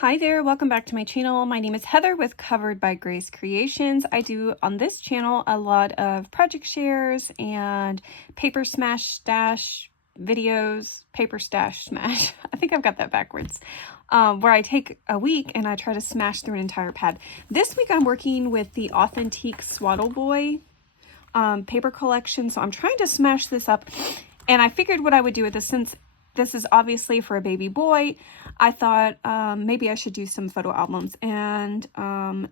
Hi there, welcome back to my channel. My name is Heather with Covered by Grace Creations. I do on this channel a lot of project shares and paper smash stash videos, paper stash smash. I think I've got that backwards. Where I take a week and I try to smash through an entire pad. This week I'm working with the Authentique Swaddle Boy paper collection, so I'm trying to smash this up. And I figured what I would do with this, since this is obviously for a baby boy, I thought maybe I should do some photo albums. And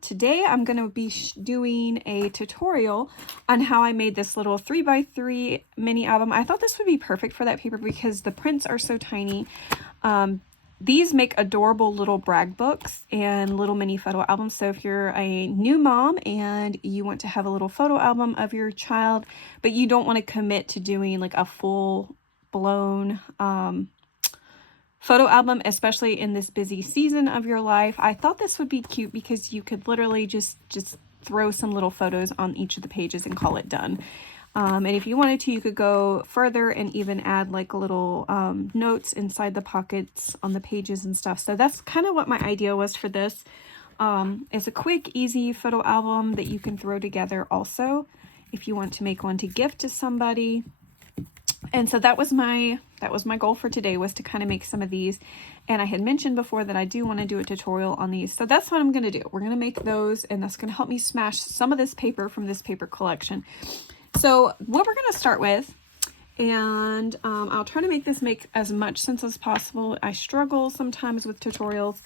today I'm going to be doing a tutorial on how I made this little 3x3 mini album. I thought this would be perfect for that paper because the prints are so tiny. These make adorable little brag books and little mini photo albums. So if you're a new mom and you want to have a little photo album of your child, but you don't want to commit to doing like a full blown photo album, especially in this busy season of your life, I thought this would be cute because you could literally just throw some little photos on each of the pages and call it done. And if you wanted to, you could go further and even add like little notes inside the pockets on the pages and stuff. So that's kind of what my idea was for this. It's a quick, easy photo album that you can throw together also if you want to make one to gift to somebody. And so that was my goal for today, was to kind of make some of these. And I had mentioned before that I do want to do a tutorial on these. So that's what I'm going to do. We're going to make those, and that's going to help me smash some of this paper from this paper collection. So what we're going to start with, and I'll try to make this make as much sense as possible. I struggle sometimes with tutorials.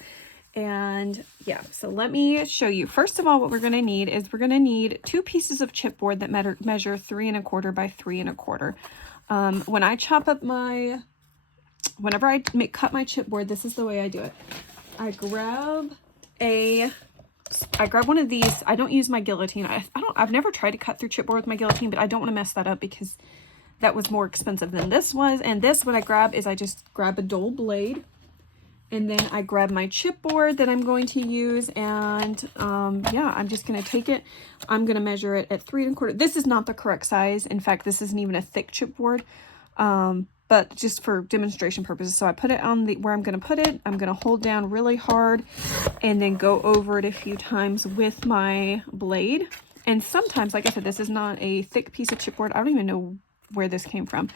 And yeah, so let me show you. First of all, what we're going to need is we're going to need 2 pieces of chipboard that measure 3 1/4 by 3 1/4. When I chop up whenever I cut my chipboard, this is the way I do it. I grab one of these. I don't use my guillotine. I've never tried to cut through chipboard with my guillotine, but I don't want to mess that up because that was more expensive than this was. And this, what I grab is I just grab a dull blade, and then I grab my chipboard that I'm going to use, and yeah, I'm just going to take it. I'm going to measure it at 3 1/4. This is not the correct size. In fact, this isn't even a thick chipboard, but just for demonstration purposes. So I put it on where I'm going to put it. I'm going to hold down really hard and then go over it a few times with my blade. And sometimes, like I said, this is not a thick piece of chipboard. I don't even know where this came from.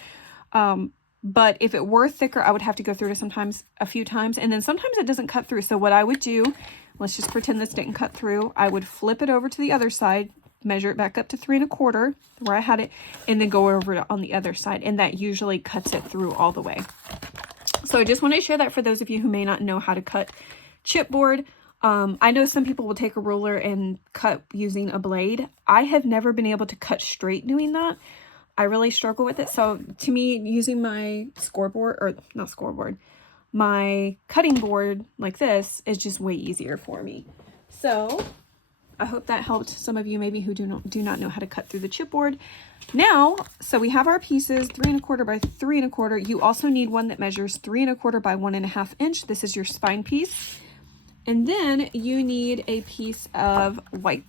But if it were thicker, I would have to go through it a few times, and then sometimes it doesn't cut through. So what I would do, let's just pretend this didn't cut through. I would flip it over to the other side, measure it back up to 3 1/4 where I had it, and then go over it on the other side. And that usually cuts it through all the way. So I just want to share that for those of you who may not know how to cut chipboard. I know some people will take a ruler and cut using a blade. I have never been able to cut straight doing that. I really struggle with it. So to me, using my my cutting board like this is just way easier for me. So I hope that helped some of you maybe who do not know how to cut through the chipboard. Now, so we have our pieces 3 1/4 by 3 1/4. You also need one that measures 3 1/4 by 1 1/2 inch. This is your spine piece. And then you need a piece of white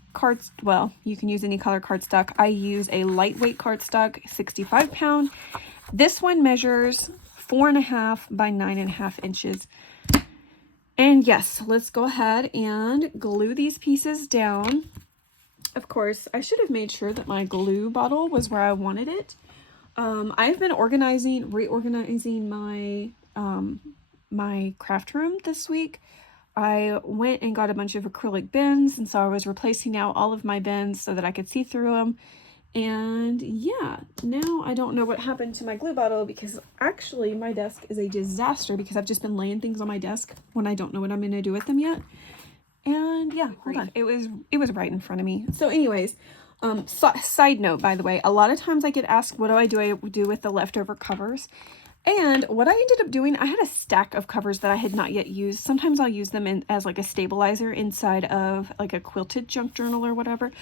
well, you can use any color cardstock. I use a lightweight cardstock, 65 pound. This one measures 4 1/2 by 9 1/2 inches. And yes, let's go ahead and glue these pieces down. Of course, I should have made sure that my glue bottle was where I wanted it. I've been reorganizing my, my craft room this week. I went and got a bunch of acrylic bins, and so I was replacing out all of my bins so that I could see through them. And yeah, now I don't know what happened to my glue bottle, because actually my desk is a disaster because I've just been laying things on my desk when I don't know what I'm going to do with them yet. And yeah, hold on. It was right in front of me. So anyways, side note, by the way, a lot of times I get asked, what do I do with the leftover covers? And what I ended up doing, I had a stack of covers that I had not yet used. Sometimes I'll use them as like a stabilizer inside of like a quilted junk journal or whatever.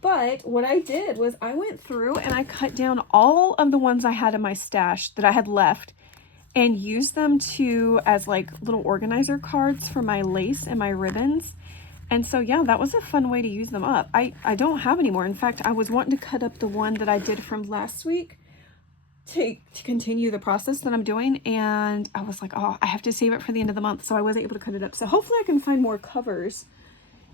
But what I did was I went through and I cut down all of the ones I had in my stash that I had left and used them as like little organizer cards for my lace and my ribbons. And so yeah, that was a fun way to use them up. I don't have any more. In fact, I was wanting to cut up the one that I did from last week. to continue the process that I'm doing, and I was like, oh, I have to save it for the end of the month, so I wasn't able to cut it up. So hopefully I can find more covers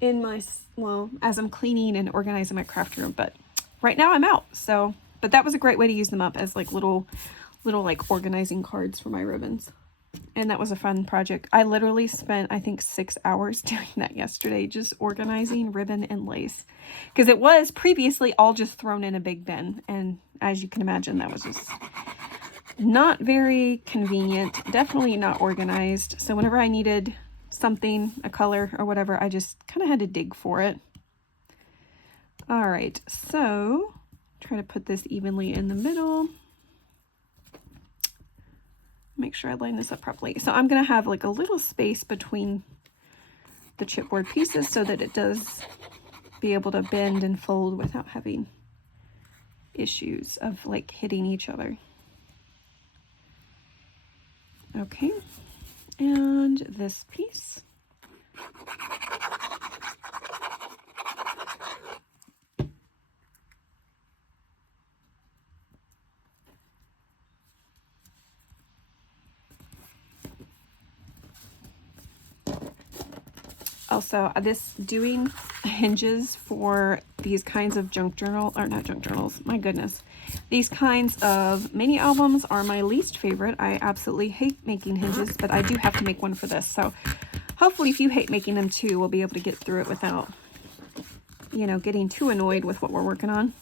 in my, well, as I'm cleaning and organizing my craft room, but right now I'm out. So, but that was a great way to use them up as like little like organizing cards for my ribbons. And that was a fun project. I literally spent, I think, 6 hours doing that yesterday, just organizing ribbon and lace. Because it was previously all just thrown in a big bin. And as you can imagine, that was just not very convenient. Definitely not organized. So whenever I needed something, a color or whatever, I just kind of had to dig for it. All right, so try to put this evenly in the middle. Make sure I line this up properly. So I'm going to have like a little space between the chipboard pieces so that it does be able to bend and fold without having issues of like hitting each other. Okay, and this piece. Also, this doing hinges for these kinds of junk journal, or not junk journals, my goodness. These kinds of mini albums are my least favorite. I absolutely hate making hinges, but I do have to make one for this. So hopefully if you hate making them too, we'll be able to get through it without, you know, getting too annoyed with what we're working on.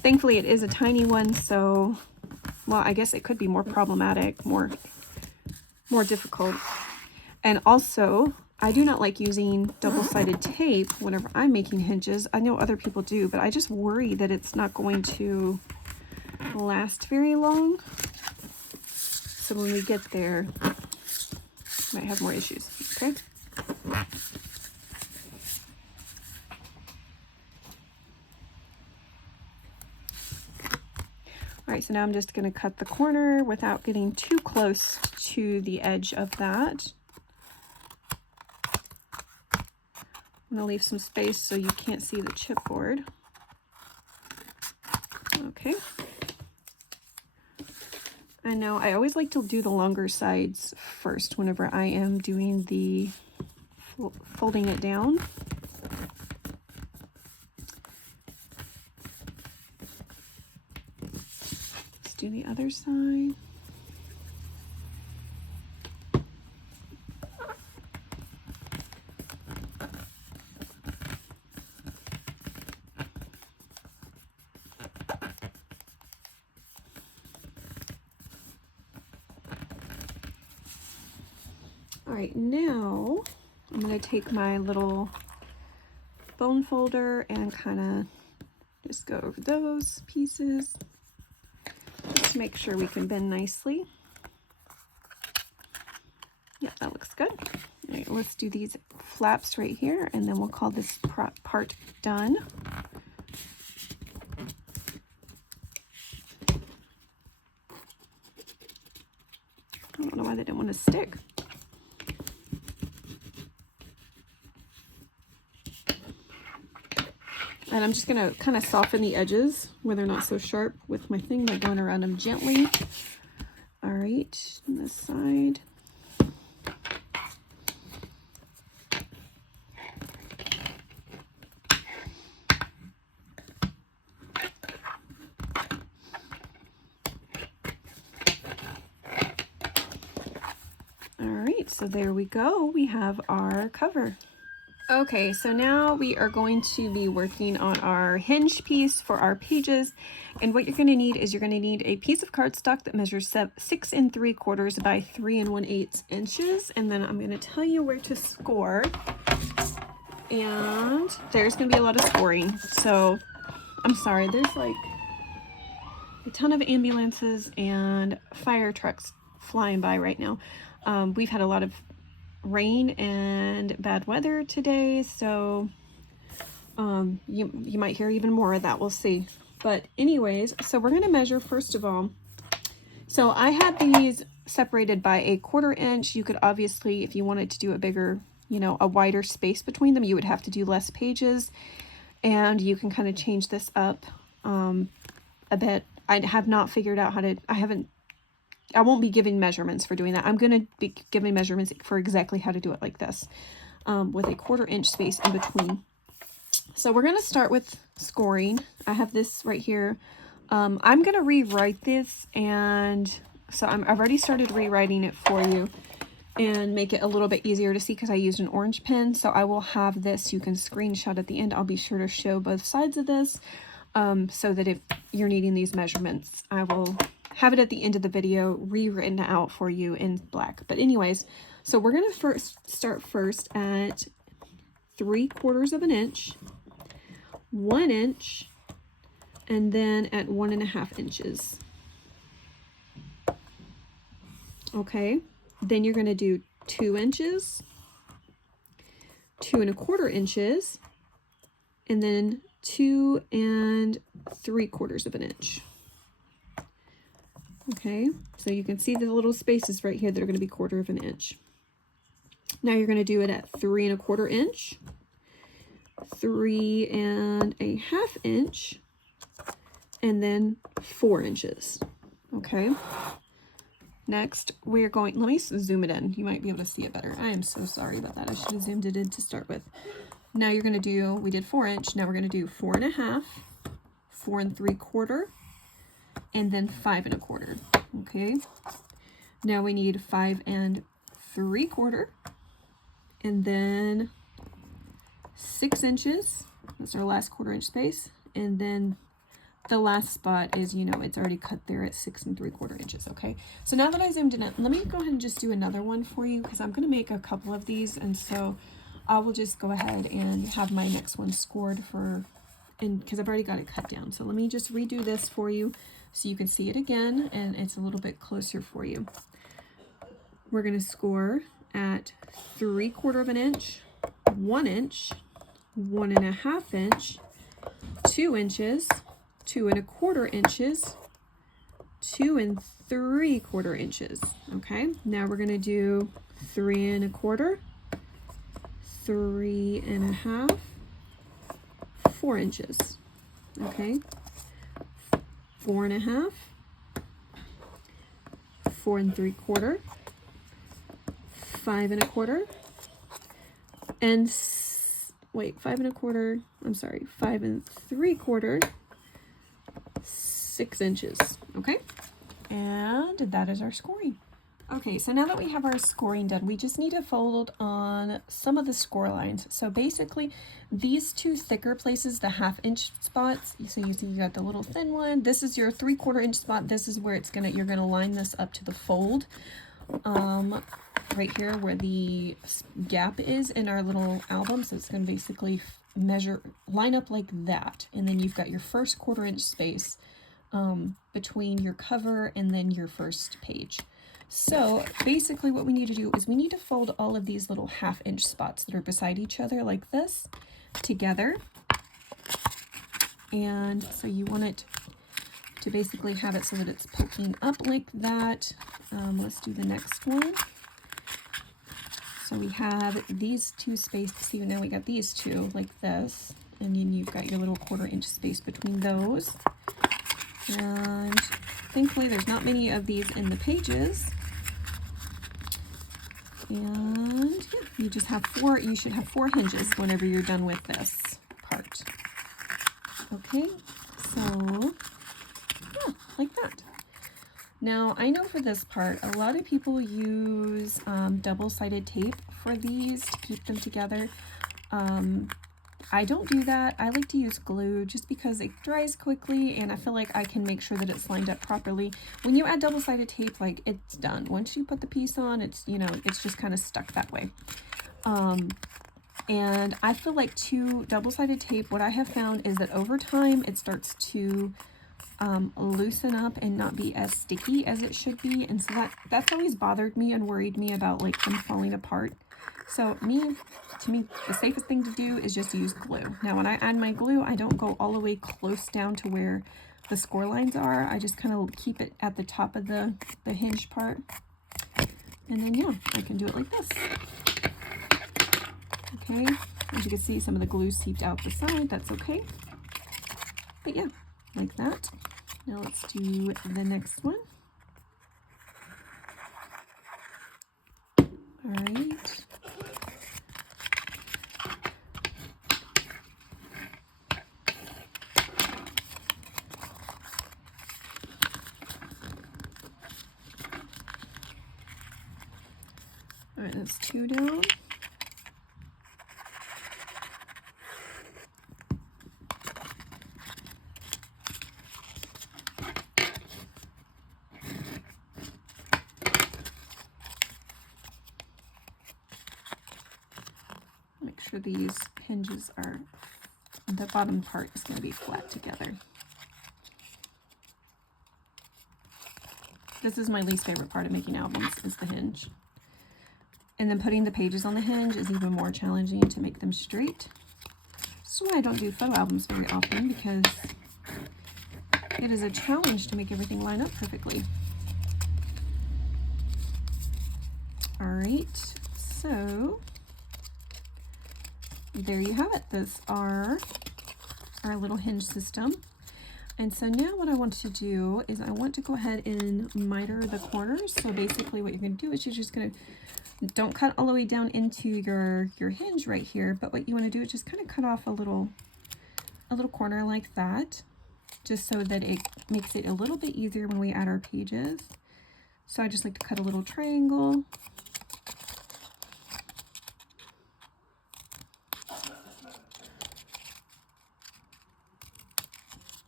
Thankfully it is a tiny one, so, well, I guess it could be more problematic, more difficult. And also, I do not like using double-sided tape whenever I'm making hinges. I know other people do, but I just worry that it's not going to last very long. So when we get there, might have more issues, okay? All right, so now I'm just going to cut the corner without getting too close to the edge of that. I'm going to leave some space so you can't see the chipboard. Okay. I know I always like to do the longer sides first whenever I am doing the folding it down. Let's do the other side. All right, now I'm going to take my little bone folder and kind of just go over those pieces. Just make sure we can bend nicely. Yep, that looks good. All right, let's do these flaps right here, and then we'll call this part done. I don't know why they didn't want to stick. And I'm just going to kind of soften the edges where they're not so sharp with my thing by going around them gently. All right, on this side. All right, so there we go. We have our cover. Okay, so now we are going to be working on our hinge piece for our pages. And what you're going to need is you're going to need a piece of cardstock that measures 6 3/4 by 3 1/8 inches. And then I'm going to tell you where to score. And there's going to be a lot of scoring. So I'm sorry, there's like a ton of ambulances and fire trucks flying by right now. We've had a lot of rain and bad weather today, so you might hear even more of that. We'll see. But anyways, so we're going to measure first of all. So I had these separated by a 1/4 inch. You could obviously, if you wanted to do a bigger, you know, a wider space between them, you would have to do less pages, and you can kind of change this up a bit I have not figured out how to, I won't be giving measurements for doing that. I'm going to be giving measurements for exactly how to do it like this, with a 1/4 inch space in between. So we're going to start with scoring. I have this right here. I'm going to rewrite this, and so I've already started rewriting it for you and make it a little bit easier to see because I used an orange pen. So I will have this, you can screenshot at the end. I'll be sure to show both sides of this, so that if you're needing these measurements, I will have it at the end of the video rewritten out for you in black. But anyways, so we're going to start at 3/4 of an inch, 1 inch, and then at 1.5 inches. Okay, then you're going to do 2 inches, 2 1/4 inches, and then 2 3/4 of an inch. Okay, so you can see the little spaces right here that are going to be 1/4 of an inch. Now you're going to do it at 3 1/4 inch, 3 1/2 inch, and then 4 inches. Okay. Next, we're going, let me zoom it in. You might be able to see it better. I am so sorry about that. I should have zoomed it in to start with. Now you're going to do, we did 4 inch. Now we're going to do 4 1/2, 4 3/4, and then 5 1/4. Okay. Now we need 5 3/4, and then 6 inches. That's our last 1/4 inch space. And then the last spot is, you know, it's already cut there at 6 3/4 inches. Okay, so now that I zoomed in, let me go ahead and just do another one for you, because I'm going to make a couple of these, and so I will just go ahead and have my next one scored for, and because I've already got it cut down. So let me just redo this for you so you can see it again, and it's a little bit closer for you. We're going to score at 3/4 of an inch, 1 inch, 1 1/2 inch, 2 inches, 2 1/4 inches, 2 3/4 inches. Okay, now we're going to do 3 1/4, 3 1/2, 4 inches. Okay, 4 1/2, 4 3/4, 5 1/4, and wait, 5 1/4, I'm sorry, 5 3/4, 6 inches. Okay, and that is our scoring. Okay, so now that we have our scoring done, we just need to fold on some of the score lines. So basically, these two thicker places, the 1/2 inch spots, so you see you got the little thin one, this is your 3/4 inch spot, this is where you're gonna line this up to the fold. Right here where the gap is in our little album, so it's gonna basically line up like that, and then you've got your first 1/4 inch space between your cover and then your first page. So basically what we need to do is we need to fold all of these little 1/2 inch spots that are beside each other like this together. And so you want it to basically have it so that it's poking up like that. Let's do the next one. So we have these two spaces. See, now we got these two like this, and then you've got your little 1/4 inch space between those. And thankfully there's not many of these in the pages. And yeah, you just have you should have 4 hinges whenever you're done with this part. Okay, so yeah, like that. Now, I know for this part, a lot of people use double-sided tape for these to keep them together. I don't do that. I like to use glue just because it dries quickly, and I feel like I can make sure that it's lined up properly. When you add double-sided tape, like, it's done. Once you put the piece on, it's, you know, it's just kind of stuck that way. And I feel like double-sided tape, what I have found is that over time, it starts to loosen up and not be as sticky as it should be, and so that's always bothered me and worried me about like them falling apart. So to me, the safest thing to do is just use glue. Now when I add my glue, I don't go all the way close down to where the score lines are. I just kind of keep it at the top of the hinge part, and then yeah, I can do it like this. Okay, as you can see, some of the glue seeped out the side. That's okay, but yeah, like that. Now let's do the next one. All right. All right, that's 2 down. Make sure these hinges are, the bottom part is going to be flat together. This is my least favorite part of making albums, is the hinge. And then putting the pages on the hinge is even more challenging to make them straight. That's why I don't do photo albums very often, because it is a challenge to make everything line up perfectly. All right, so there you have it. Those are our little hinge system. And so now what I want to do is I want to go ahead and miter the corners. So basically what you're going to do is you're just going to, don't cut all the way down into your hinge right here, but what you want to do is just kind of cut off a little corner like that, just so that it makes it a little bit easier when we add our pages. So I just like to cut a little triangle.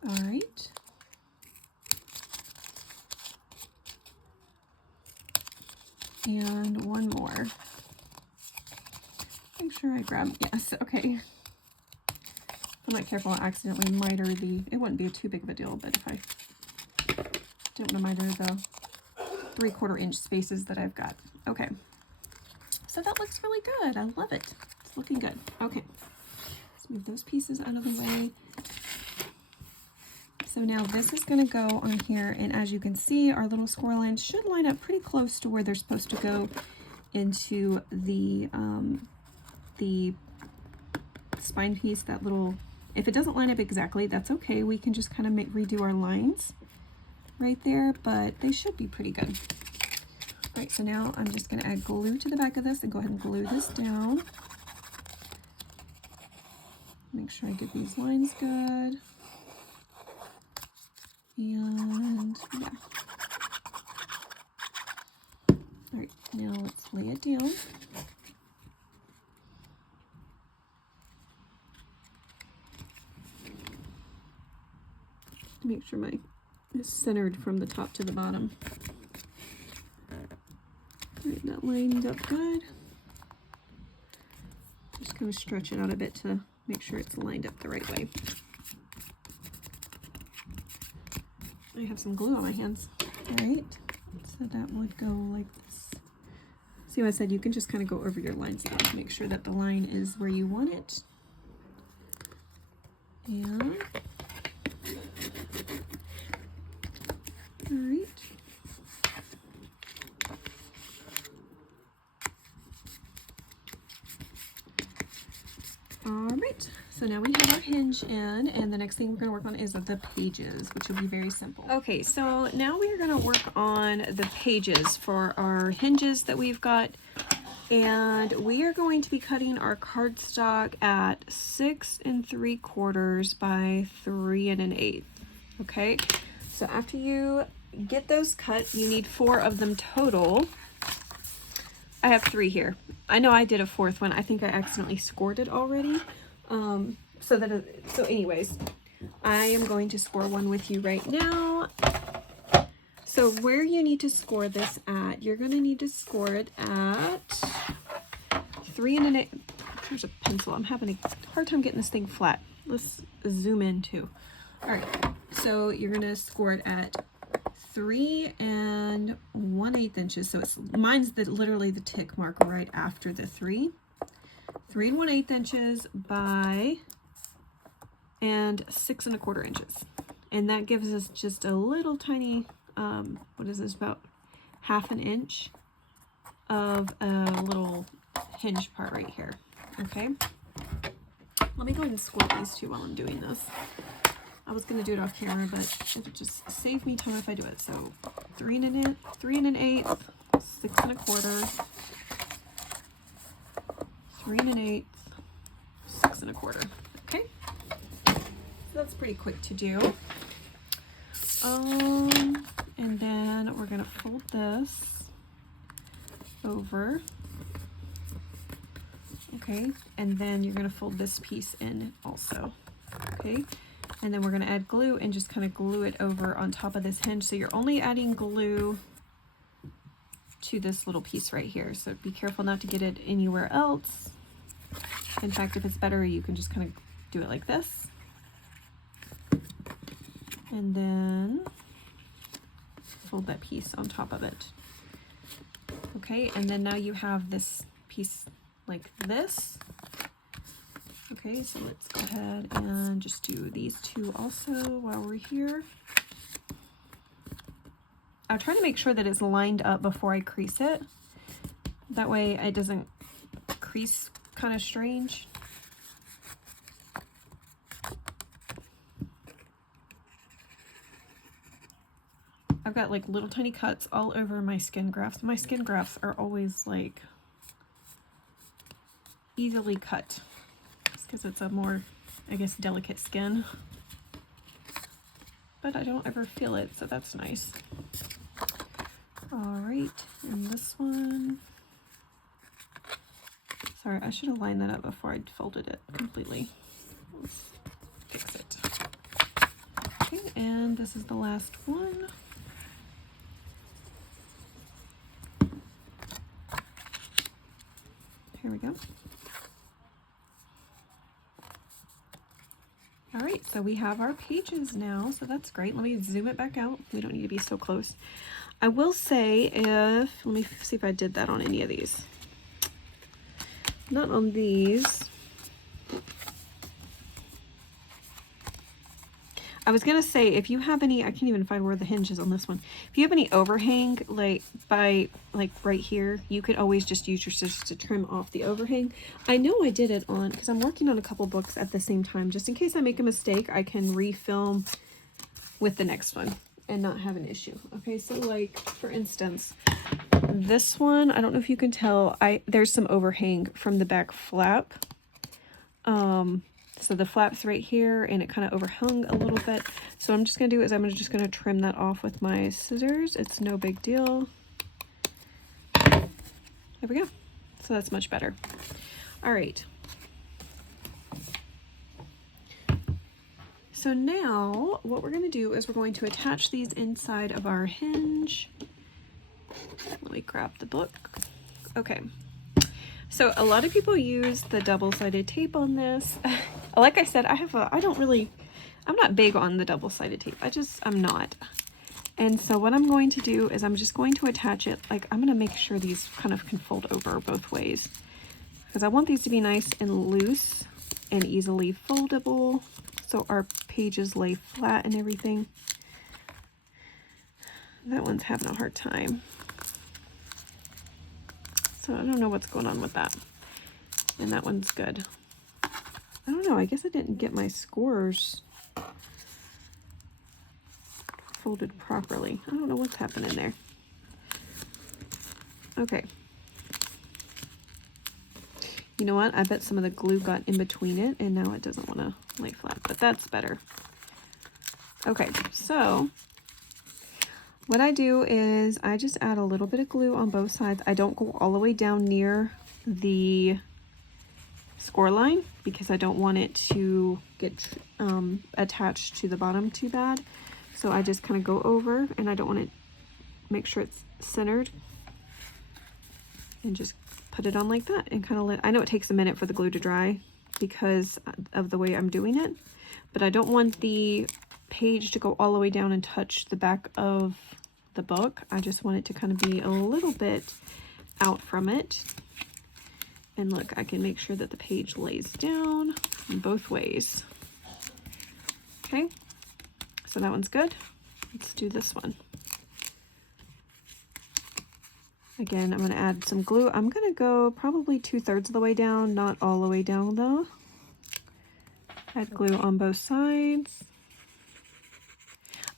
All right. And one more. Make sure I grab, yes, okay. If I'm not careful, I'll accidentally miter the, it wouldn't be too big of a deal, but if I don't want to miter the 3/4 inch spaces that I've got. Okay. So that looks really good. I love it. It's looking good. Okay. Let's move those pieces out of the way. So now this is going to go on here, and as you can see, our little score lines should line up pretty close to where they're supposed to go into the spine piece, that little, if it doesn't line up exactly, that's okay. We can just kind of redo our lines right there, but they should be pretty good. All right, so now I'm just going to add glue to the back of this and go ahead and glue this down. Make sure I get these lines good. And yeah. All right, now let's lay it down. Make sure my is centered from the top to the bottom. All right, that lined up good. Just kind of stretch it out a bit to make sure it's lined up the right way. I have some glue on my hands. All right, so that would go like this. See what I said? You can just kind of go over your lines now to make sure that the line is where you want it. And all right. All right, so now we have our hinge in, and the next thing we're going to work on is the pages, which will be very simple. Okay, so now we are going to work on the pages for our hinges that we've got, and we are going to be cutting our cardstock at 6 3/4 by 3 1/8. Okay, so after you get those cut, you need 4 of them total. I have 3 here. I know I did a 4th one. I think I accidentally scored it already. So anyways, I am going to score one with you right now. So where you need to score this at, you're going to need to score it at 3 1/8. Here's a pencil. I'm having a hard time getting this thing flat. Let's zoom in too. All right. So you're going to score it at 3 1/8 inches. So it's mine's literally the tick mark right after the 3. 3 1/8 inches by 6 1/4 inches. And that gives us just a little tiny, what is this, about 1/2 inch of a little hinge part right here. Okay. Let me go ahead and score these two while I'm doing this. I was gonna do it off camera, but it would just save me time if I do it. So 3 1/8, 6 1/4, 3 1/8, 6 1/4. Okay, so that's pretty quick to do. And then we're gonna fold this over. Okay, and then you're gonna fold this piece in also. Okay, and then we're gonna add glue and just kind of glue it over on top of this hinge. So you're only adding glue to this little piece right here. So be careful not to get it anywhere else. In fact, if it's better, you can just kind of do it like this. And then fold that piece on top of it. Okay, and then now you have this piece like this. Okay, so let's go ahead and just do these two also while we're here. I'll try to make sure that it's lined up before I crease it. That way it doesn't crease kind of strange. I've got like little tiny cuts all over my skin grafts. My skin grafts are always like easily cut. It's because it's a more, I guess, delicate skin. But I don't ever feel it, so that's nice. All right, and this one. Sorry, I should have lined that up before I folded it completely. Let's fix it. Okay, and this is the last one. Here we go. All right, so we have our pages now, so that's great. Let me zoom it back out. We don't need to be so close. I will say let me see if I did that on any of these. Not on these. I was gonna say, if you have any, I can't even find where the hinge is on this one. If you have any overhang, like right here, you could always just use your scissors to trim off the overhang. I know I did it on, because I'm working on a couple books at the same time. Just in case I make a mistake, I can refilm with the next one and not have an issue. Okay, so like, for instance, this one, I don't know if you can tell, there's some overhang from the back flap. So the flap's right here and it kind of overhung a little bit. So what I'm just going to do is I'm just going to trim that off with my scissors. It's no big deal. There we go. So that's much better. All right. So now what we're going to do is we're going to attach these inside of our hinge. Let me grab the book. Okay. So a lot of people use the double-sided tape on this. Like I said, I'm not big on the double-sided tape. I'm not. And so what I'm going to do is I'm just going to attach it, like I'm going to make sure these kind of can fold over both ways. Because I want these to be nice and loose and easily foldable. So our pages lay flat and everything. That one's having a hard time. So I don't know what's going on with that. And that one's good. I don't know, I guess I didn't get my scores folded properly. I don't know what's happening there. Okay. You know what? I bet some of the glue got in between it and now it doesn't want to lay flat, but that's better. Okay, so what I do is I just add a little bit of glue on both sides. I don't go all the way down near the score line because I don't want it to get attached to the bottom too bad. So I just kind of go over and I don't want to make sure it's centered and just put it on like that and kind of I know it takes a minute for the glue to dry because of the way I'm doing it, but I don't want the page to go all the way down and touch the back of the book. I just want it to kind of be a little bit out from it. And look, I can make sure that the page lays down both ways. Okay, so that one's good. Let's do this one. Again, I'm going to add some glue. I'm going to go probably 2/3 of the way down, not all the way down though. Add glue on both sides.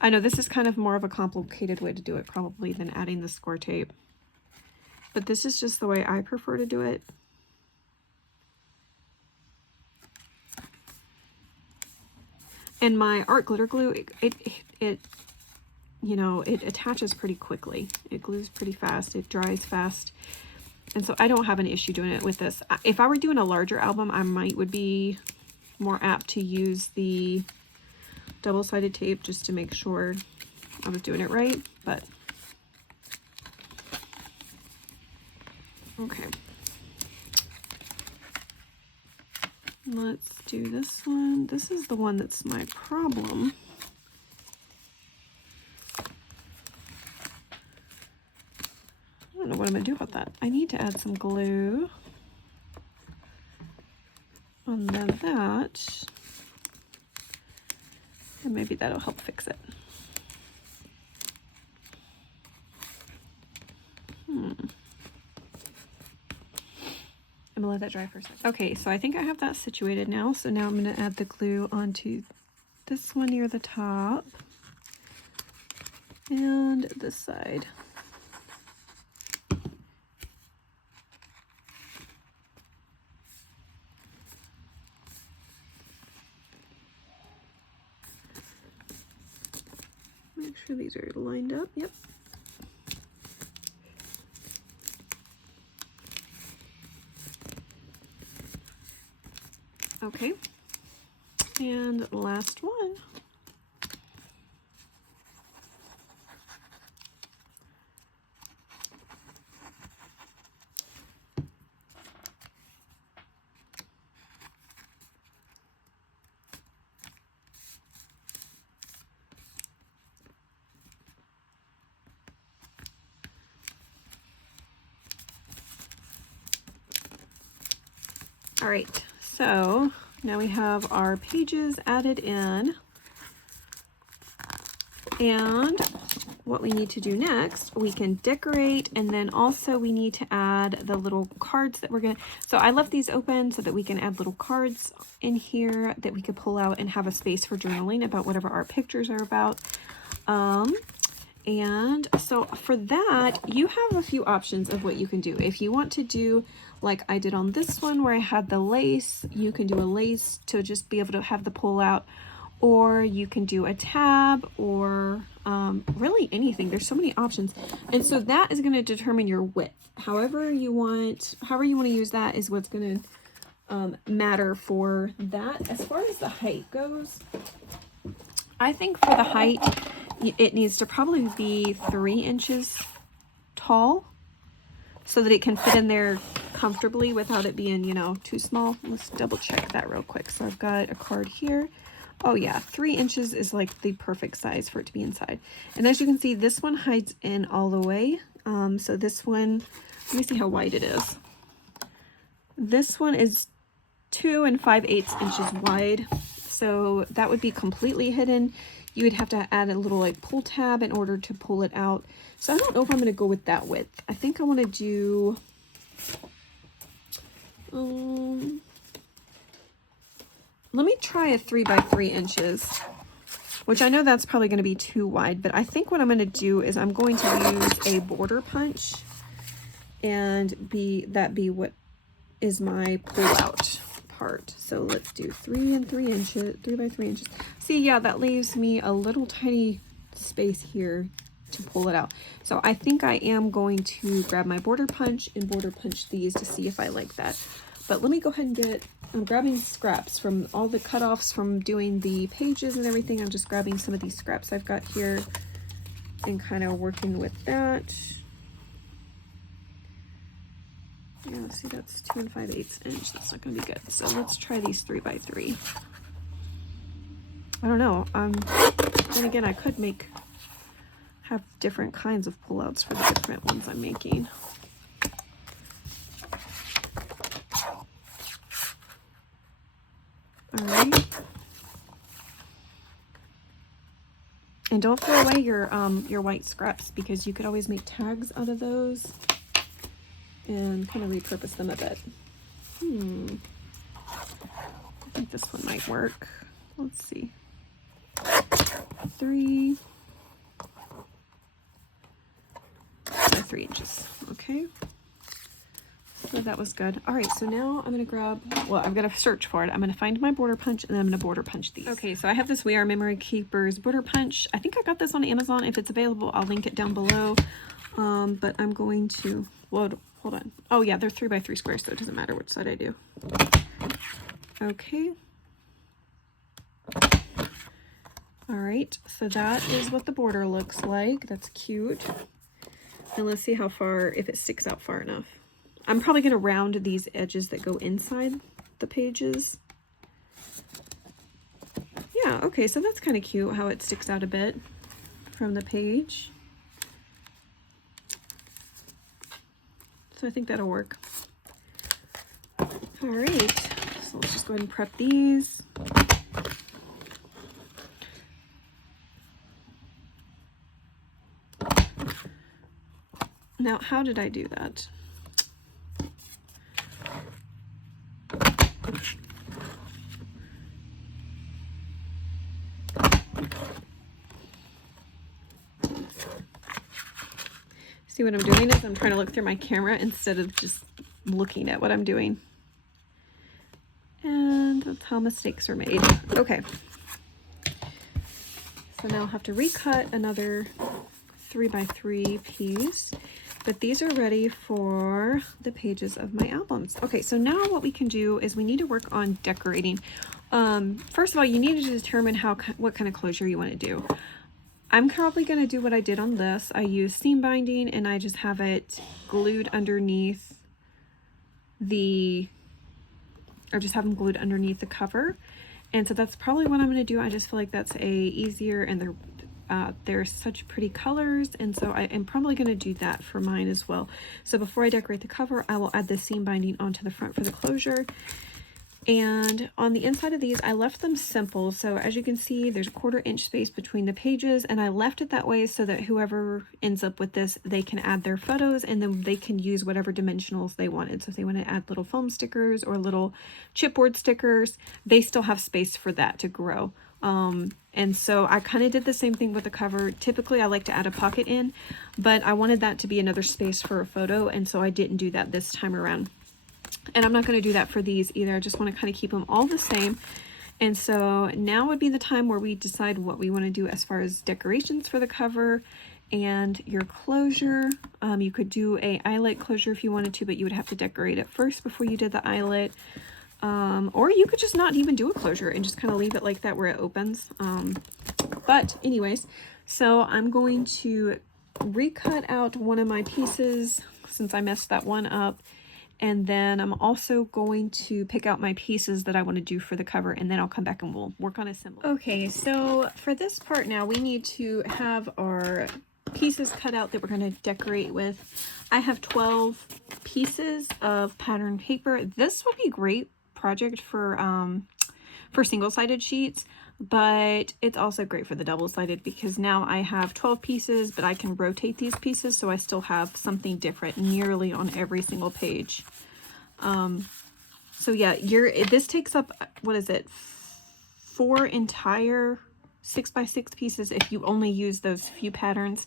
I know this is kind of more of a complicated way to do it probably than adding the score tape, but this is just the way I prefer to do it. And my art glitter glue, it you know, it attaches pretty quickly. It glues pretty fast. It dries fast. And so I don't have an issue doing it with this. If I were doing a larger album, I would be more apt to use the double-sided tape just to make sure I was doing it right, but okay. Let's do this one. This is the one that's my problem. I don't know what I'm gonna do about that. I need to add some glue on that, and maybe that'll help fix it. I'm gonna let that dry for a second. Okay, so I think I have that situated now. So now I'm gonna add the glue onto this one near the top and this side. Make sure these are lined up. Yep. Okay. And last one. All right, so now we have our pages added in, and what we need to do next, we can decorate, and then also we need to add the little cards that we're gonna, so I left these open so that we can add little cards in here that we could pull out and have a space for journaling about whatever our pictures are about. And so for that, you have a few options of what you can do. If you want to do like I did on this one where I had the lace, you can do a lace to just be able to have the pull out, or you can do a tab, or really anything. There's so many options. And so that is going to determine your width. However you want to use that is what's going to matter for that. As far as the height goes, I think for the height, it needs to probably be 3 inches tall so that it can fit in there comfortably without it being, you know, too small. Let's double check that real quick. So I've got a card here. Oh yeah, 3 inches is like the perfect size for it to be inside. And as you can see, this one hides in all the way. So this one, let me see how wide it is. This one is 2 5/8 inches wide. So that would be completely hidden. You would have to add a little like pull tab in order to pull it out. So I don't know if I'm going to go with that width. I think I want to do, let me try a 3 by 3 inches, which I know that's probably going to be too wide, but I think what I'm going to do is I'm going to use a border punch and that be what is my pull out part. So let's do 3 by 3 inches. See, yeah, that leaves me a little tiny space here to pull it out. So I think I am going to grab my border punch and border punch these to see if I like that. But let me go ahead and I'm grabbing scraps from all the cutoffs from doing the pages and everything. I'm just grabbing some of these scraps I've got here and kind of working with that. Yeah, see, that's 2 5/8 inch. That's not going to be good. So let's try these 3 by 3. I don't know. Then again, I could have different kinds of pullouts for the different ones I'm making. All right. And don't throw away your white scraps, because you could always make tags out of those and kind of repurpose them a bit. I think this one might work. Let's see. 3 3 inches. Okay. So that was good. All right, so now I'm gonna grab, well, I'm gonna search for it. I'm gonna find my border punch and then I'm gonna border punch these. Okay, so I have this We Are Memory Keepers border punch. I think I got this on Amazon. If it's available, I'll link it down below. But I'm going to, well, hold on. Oh yeah, they're 3x3 squares, so it doesn't matter which side I do. Okay. All right, so that is what the border looks like. That's cute. And let's see how far, if it sticks out far enough. I'm probably going to round these edges that go inside the pages. Yeah, okay, so that's kind of cute how it sticks out a bit from the page. So I think that'll work. All right, so let's just go ahead and prep these. Now, how did I do that? See, what I'm doing is I'm trying to look through my camera instead of just looking at what I'm doing. And that's how mistakes are made. Okay. So now I'll have to recut another 3x3 piece, but these are ready for the pages of my albums. Okay, so now what we can do is we need to work on decorating. First of all, you need to determine what kind of closure you want to do. I'm probably going to do what I did on this. I use seam binding and I just have it glued underneath the, or just have them glued underneath the cover. And so that's probably what I'm going to do. I just feel like that's easier, and they're such pretty colors, and so I am probably going to do that for mine as well. So before I decorate the cover, I will add the seam binding onto the front for the closure. And on the inside of these, I left them simple. So as you can see, there's a 1/4 inch space between the pages, and I left it that way so that whoever ends up with this, they can add their photos, and then they can use whatever dimensionals they wanted. So if they want to add little foam stickers or little chipboard stickers, they still have space for that to grow. And so I kind of did the same thing with the cover. Typically I like to add a pocket in, but I wanted that to be another space for a photo, and so I didn't do that this time around. And I'm not going to do that for these either. I just want to kind of keep them all the same. And so now would be the time where we decide what we want to do as far as decorations for the cover and your closure. You could do a eyelet closure if you wanted to, but you would have to decorate it first before you did the eyelet. Or you could just not even do a closure and just kind of leave it like that where it opens. But anyways, so I'm going to recut out one of my pieces since I messed that one up. And then I'm also going to pick out my pieces that I want to do for the cover, and then I'll come back and we'll work on assembly. Okay, so for this part now, we need to have our pieces cut out that we're going to decorate with. I have 12 pieces of pattern paper. This would be a great project for single-sided sheets, but it's also great for the double-sided because now I have 12 pieces, but I can rotate these pieces so I still have something different nearly on every single page. So yeah, this takes up, what is it, 4 entire 6x6 pieces if you only use those few patterns.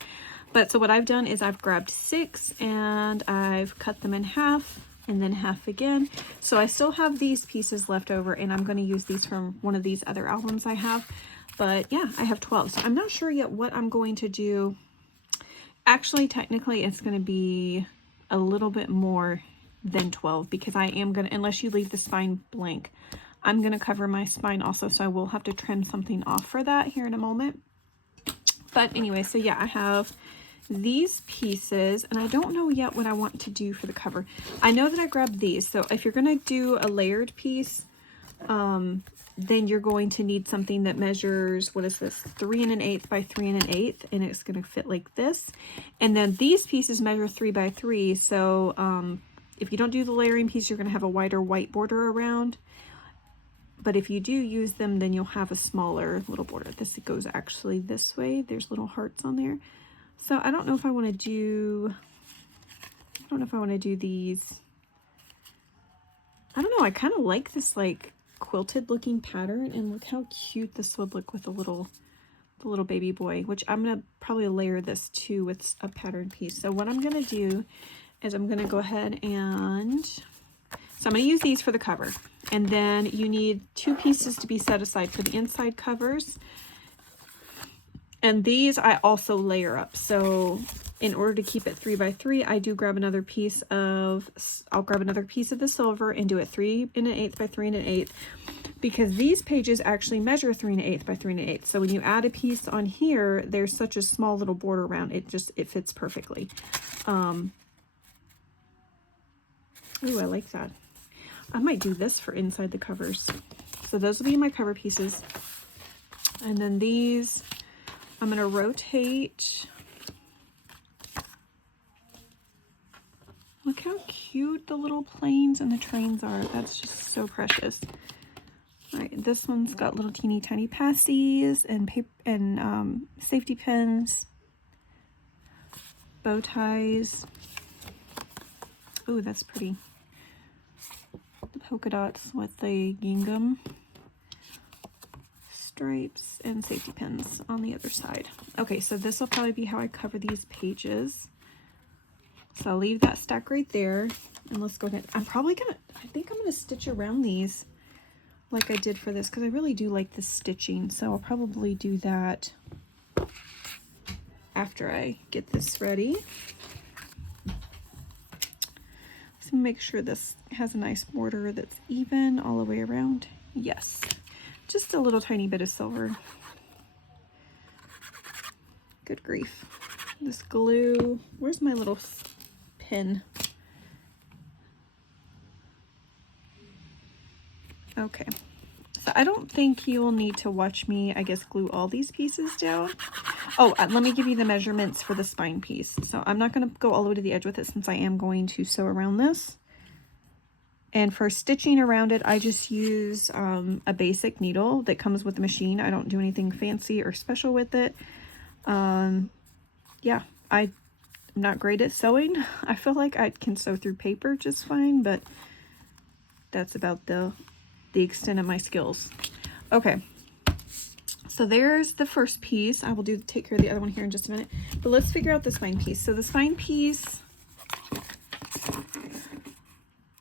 But so what I've done is I've grabbed 6 and I've cut them in half and then half again. So I still have these pieces left over, and I'm going to use these from one of these other albums I have. But yeah, I have 12. So I'm not sure yet what I'm going to do. Actually, technically, it's going to be a little bit more than 12 because I am going to, unless you leave the spine blank, I'm going to cover my spine also. So I will have to trim something off for that here in a moment. But anyway, so yeah, I have these pieces, and I don't know yet what I want to do for the cover. I know that I grabbed these. So if you're going to do a layered piece, then you're going to need something that measures, what is this, 3 1/8 by 3 1/8, and it's going to fit like this. And then these pieces measure 3 by 3. So if you don't do the layering piece, you're going to have a wider white border around. But if you do use them, then you'll have a smaller little border. This goes actually this way. There's little hearts on there. So I don't know if I want to do, these. I don't know. I kind of like this like quilted looking pattern, and look how cute this would look with a little the little baby boy, which I'm going to probably layer this too with a pattern piece. So what I'm going to do is I'm going to go ahead and, so I'm going to use these for the cover. And then you need 2 pieces to be set aside for the inside covers. And these I also layer up. So in order to keep it 3 by 3, I do grab another piece of, I'll grab another piece of the silver and do it 3 1/8 by 3 1/8, because these pages actually measure 3 1/8 by 3 1/8. So when you add a piece on here, there's such a small little border around it, it fits perfectly. Ooh, I like that. I might do this for inside the covers. So those will be my cover pieces. And then these, I'm going to rotate. Look how cute the little planes and the trains are. That's just so precious. All right, this one's got little teeny tiny passies and paper and safety pins, bow ties. Ooh, that's pretty. The polka dots with the gingham stripes and safety pins on the other side. Okay, so this will probably be how I cover these pages. So I'll leave that stack right there, and let's go ahead. I think I'm gonna stitch around these like I did for this, because I really do like the stitching. So I'll probably do that after I get this ready. So make sure this has a nice border that's even all the way around. Yes, just a little tiny bit of silver. Good grief. This glue, where's my little pin? Okay, so I don't think you'll need to watch me, I guess, glue all these pieces down. Oh, let me give you the measurements for the spine piece. So I'm not going to go all the way to the edge with it, since I am going to sew around this. And for stitching around it, I just use a basic needle that comes with the machine. I don't do anything fancy or special with it. Yeah, I'm not great at sewing. I feel like I can sew through paper just fine, but that's about the extent of my skills. Okay, so there's the first piece. I will take care of the other one here in just a minute, but let's figure out the spine piece. So the spine piece,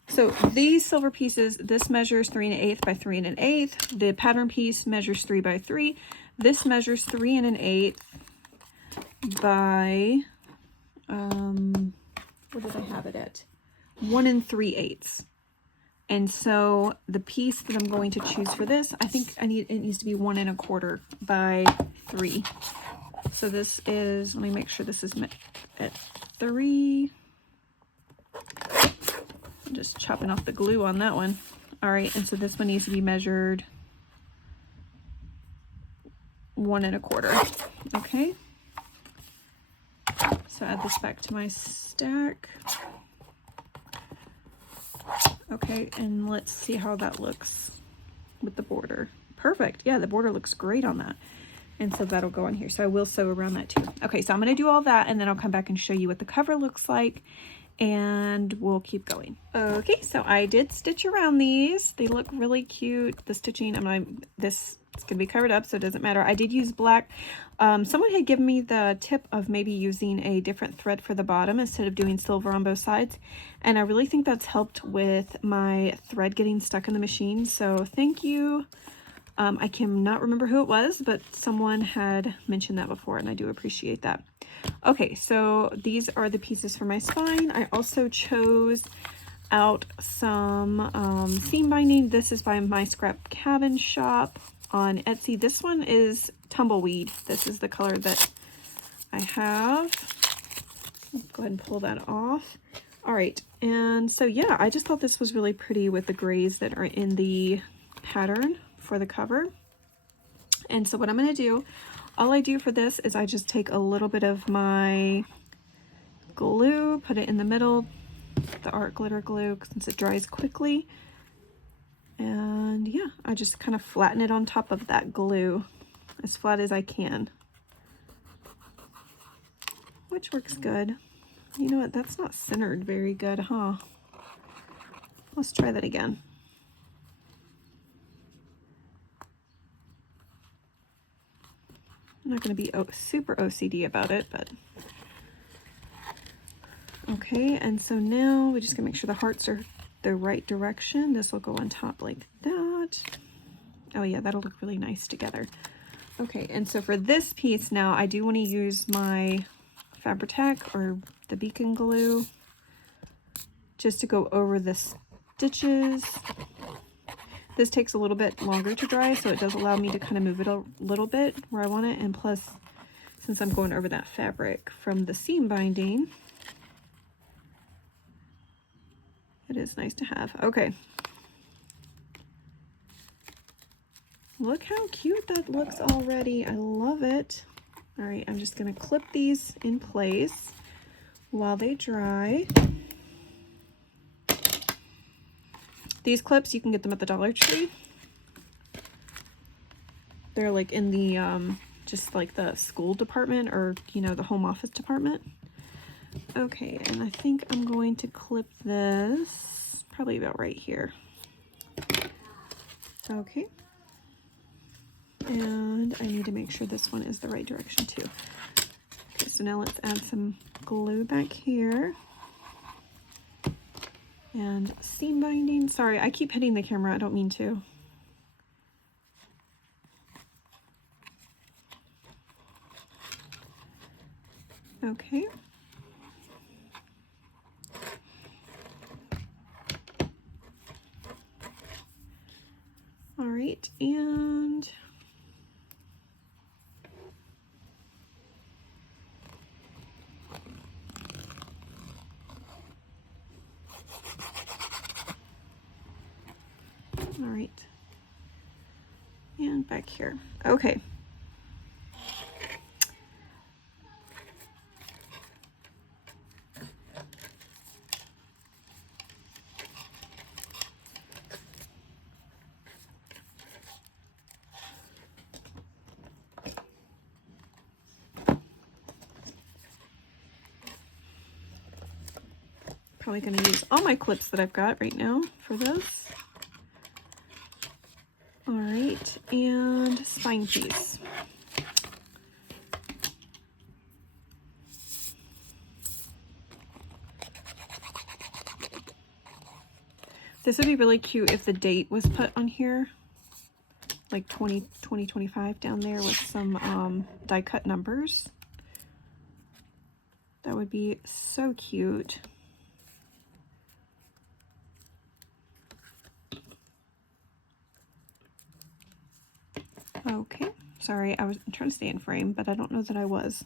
so these silver pieces, this measures 3 1/8 by 3 1/8. The pattern piece measures 3 by 3. This measures 3 1/8 by, what did I have it at? 1 3/8. And so the piece that I'm going to choose for this, I think it needs to be 1 1/4 by 3. So this is, let me make sure this is at 3. I'm just chopping off the glue on that one. All right, and so this one needs to be measured 1 1/4. Okay. So add this back to my stack. Okay, and let's see how that looks with the border. Perfect. Yeah, the border looks great on that. And so that'll go on here. So I will sew around that too. Okay, so I'm going to do all that, and then I'll come back and show you what the cover looks like, and we'll keep going. Okay, so I did stitch around these. They look really cute. The stitching, this is going to be covered up, so it doesn't matter. I did use black. Someone had given me the tip of maybe using a different thread for the bottom instead of doing silver on both sides, and I really think that's helped with my thread getting stuck in the machine, so thank you. I cannot remember who it was, but someone had mentioned that before, and I do appreciate that. Okay, so these are the pieces for my spine. I also chose out some seam binding. This is by My Scrap Cabin Shop on Etsy. This one is Tumbleweed. This is the color that I have. Let's go ahead and pull that off. All right, and so yeah, I just thought this was really pretty with the grays that are in the pattern for the cover. And so what I'm going to do, all I do for this is I just take a little bit of my glue, put it in the middle, the art glitter glue, since it dries quickly, and yeah, I just kind of flatten it on top of that glue as flat as I can, which works good. You know what, that's not centered very good, huh? Let's try that again. I'm not going to be super OCD about it, but okay. And so now we just gonna make sure the hearts are the right direction. This will go on top like that. Oh yeah, that'll look really nice together. Okay, and so for this piece now, I do want to use my Fabri-Tac or the beacon glue just to go over the stitches. This takes a little bit longer to dry, so it does allow me to kind of move it a little bit where I want it. And plus, since I'm going over that fabric from the seam binding, it is nice to have. Okay. Look how cute that looks already. I love it. All right, I'm just gonna clip these in place while they dry. These clips, you can get them at the Dollar Tree. They're like in the, just like the school department or, you know, the home office department. Okay, and I think I'm going to clip this probably about right here. Okay. And I need to make sure this one is the right direction too. Okay, so now let's add some glue back here. And seam binding. Sorry, I keep hitting the camera. I don't mean to. Okay. All right, and all right, and back here. Okay. Probably going to use all my clips that I've got right now for this. All right, and spine piece. This would be really cute if the date was put on here, like 2025 down there with some die cut numbers. That would be so cute. Okay, sorry, I was trying to stay in frame, but I don't know that I was.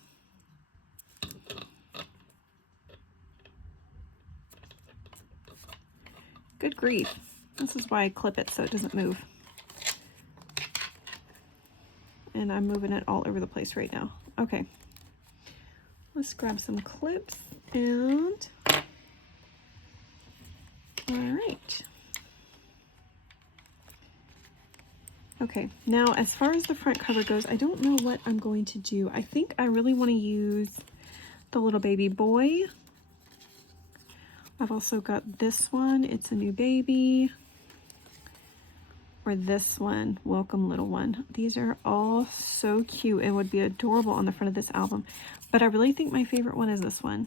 Good grief. This is why I clip it so it doesn't move. And I'm moving it all over the place right now. Okay. Let's grab some clips and... All right. Okay, now as far as the front cover goes, I don't know what I'm going to do. I think I really want to use the little baby boy. I've also got this one, It's a New Baby. Or this one, Welcome Little One. These are all so cute and would be adorable on the front of this album. But I really think my favorite one is this one.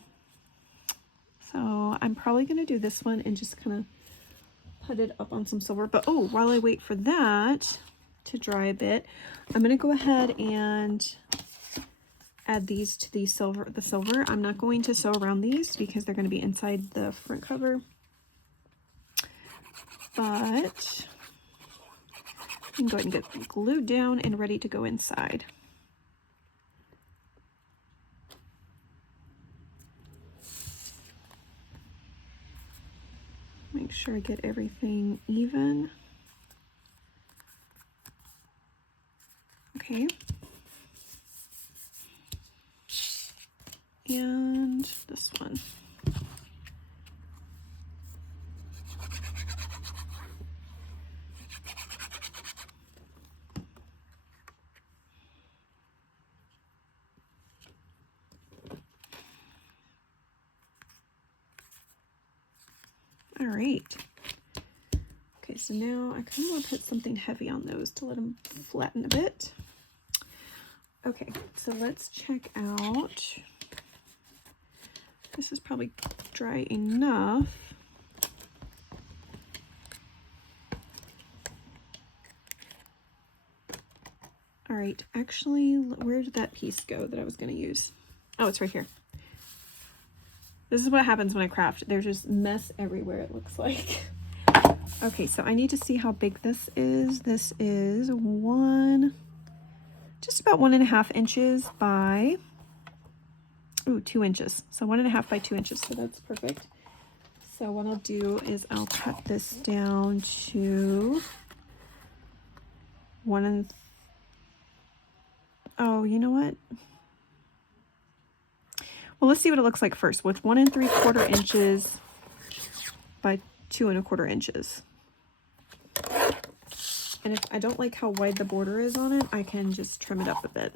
So I'm probably going to do this one and just kind of put it up on some silver. But oh, while I wait for that to dry a bit, I'm going to go ahead and add these to the silver. I'm not going to sew around these because they're going to be inside the front cover. But I can go ahead and get them glued down and ready to go inside. Make sure I get everything even. Okay. And this one. All right. Okay, so now I kind of want to put something heavy on those to let them flatten a bit. Okay, so let's check out. This is probably dry enough. All right, actually, where did that piece go that I was going to use? Oh, it's right here. This is what happens when I craft. There's just mess everywhere, it looks like. Okay, so I need to see how big this is. This is just about 1.5 inches by, 2 inches. So 1.5 by 2 inches, so that's perfect. So what I'll do is I'll cut this down to oh, you know what? Well, let's see what it looks like first with 1 3/4 inches by 2 1/4 inches. And if I don't like how wide the border is on it, I can just trim it up a bit.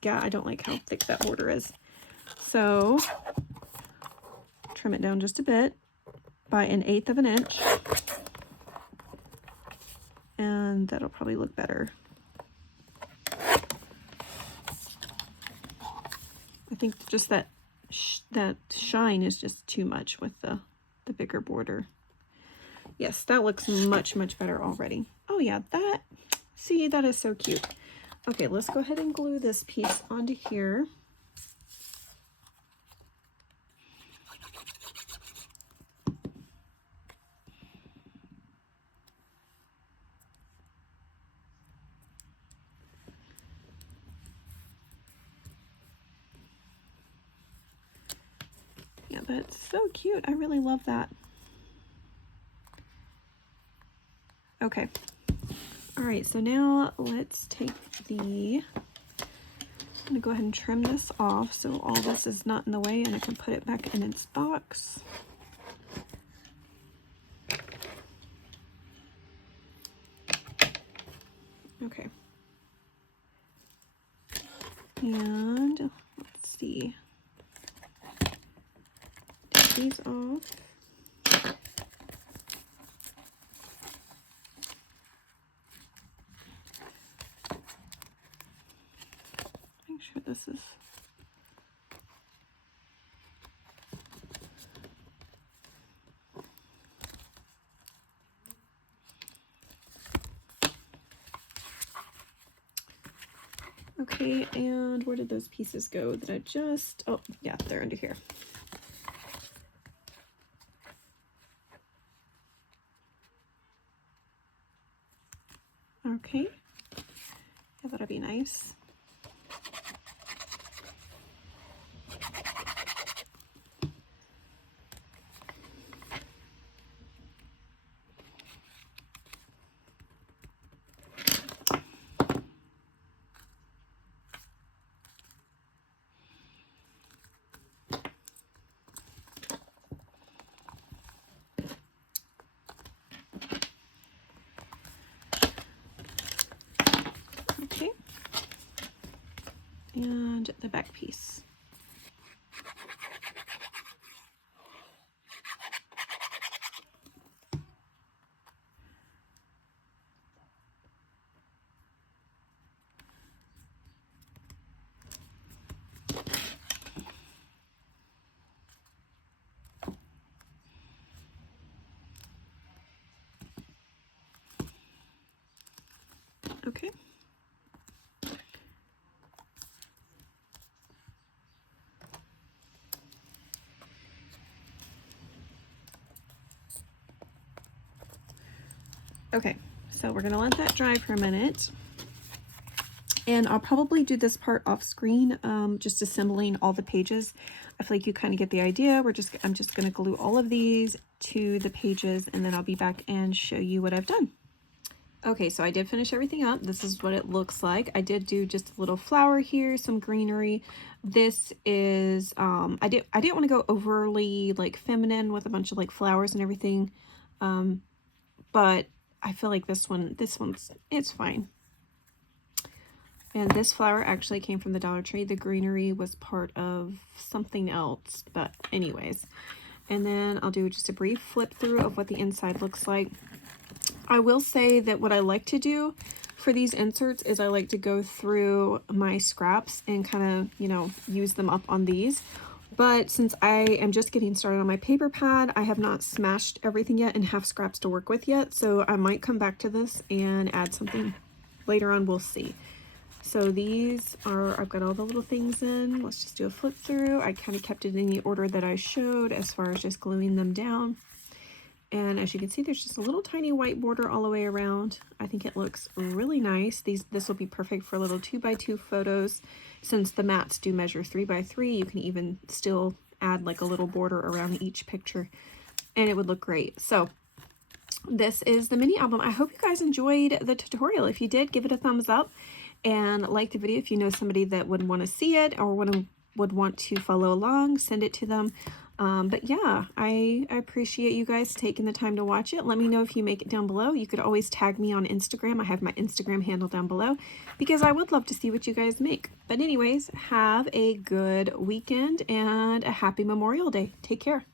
Yeah, I don't like how thick that border is. So trim it down just a bit by 1/8 of an inch. And that'll probably look better. I think just that shine is just too much with the bigger border. Yes, that looks much, much better already. Oh yeah, see, that is so cute. Okay, let's go ahead and glue this piece onto here. Yeah, but it's so cute. I really love that. Okay. All right, so now let's take I'm gonna go ahead and trim this off so all this is not in the way and I can put it back in its box. Okay. And let's see. Take these off. Make sure this is okay. And where did those pieces go that I just, oh yeah, they're under here. Okay, yeah, that'll be nice. Okay, and the back piece. Okay. Okay, so we're gonna let that dry for a minute. And I'll probably do this part off screen, just assembling all the pages. I feel like you kind of get the idea. I'm just gonna glue all of these to the pages and then I'll be back and show you what I've done. Okay, so I did finish everything up. This is what it looks like. I did do just a little flower here, some greenery. This is, I didn't want to go overly like feminine with a bunch of like flowers and everything. But I feel like this one's, it's fine. And this flower actually came from the Dollar Tree. The greenery was part of something else, but anyways. and then I'll do just a brief flip through of what the inside looks like. I will say that what I like to do for these inserts is I like to go through my scraps and kind of, you know, use them up on these. But since I am just getting started on my paper pad, I have not smashed everything yet and have scraps to work with yet. So I might come back to this and add something later on. We'll see. So these are, I've got all the little things in. Let's just do a flip through. I kind of kept it in the order that I showed as far as just gluing them down. And as you can see, there's just a little tiny white border all the way around. I think it looks really nice. This will be perfect for little 2x2 photos. Since the mats do measure 3x3, you can even still add like a little border around each picture and it would look great. So this is the mini album. I hope you guys enjoyed the tutorial. If you did, give it a thumbs up and like the video. If you know somebody that would want to see it or would want to follow along, send it to them. But yeah, I appreciate you guys taking the time to watch it. Let me know if you make it down below. You could always tag me on Instagram. I have my Instagram handle down below because I would love to see what you guys make. But anyways, have a good weekend and a happy Memorial Day. Take care.